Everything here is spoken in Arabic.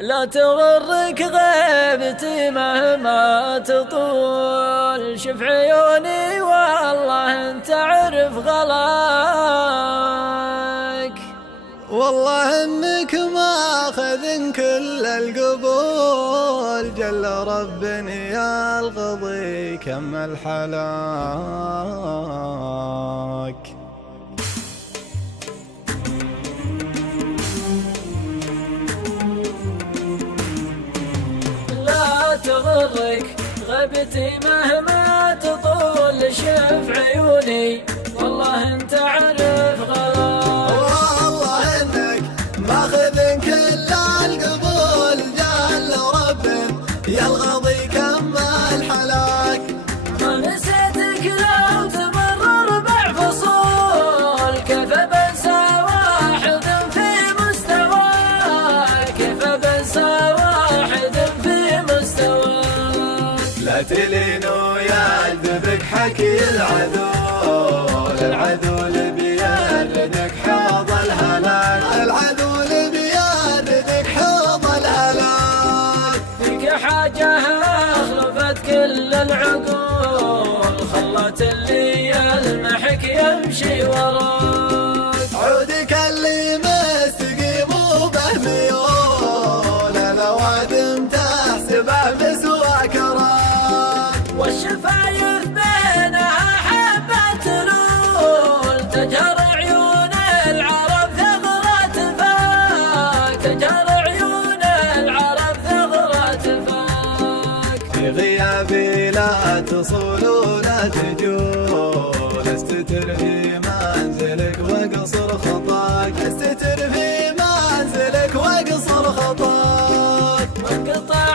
لا تغرك غيبتي مهما تطول، شوف عيوني والله انت عرف غلاك. والله انك ماخذ كل القبول، جل ربني يا القضي كمل حلاك. لا تغرك غيبتي مهما تطول، شوف عيوني والله انت عرف غلاك. والله انك ماخذ كل القبول، جل ربن يا القضي كمل حلاك. ما نسيتك لو تمر 4 فصول، كيف بنسى واحد في مستواك، كيف بنسى واحد في مستواك. لا تلين ويعذبك حكي العدو اللي بيردك حوض الهلاك، العدو اللي بيردك حوض الهلاك. فيك حاجة خلفت كل العقول، خلت اللي يلمحك يمشي وراك. عودك اللي مستقيم وبه ميول، الأوادم تحسبه مسواك راك. والشفايف بينها حبة تلول، تجهر عيون العرب ثغرة فاك، تجهر عيون العرب ثغرة فاك. في غيابي لا تصول ولا تجول، استتر في منزلك واقصر خطاك، استتر في منزلك واقصر خطاك. وانقطع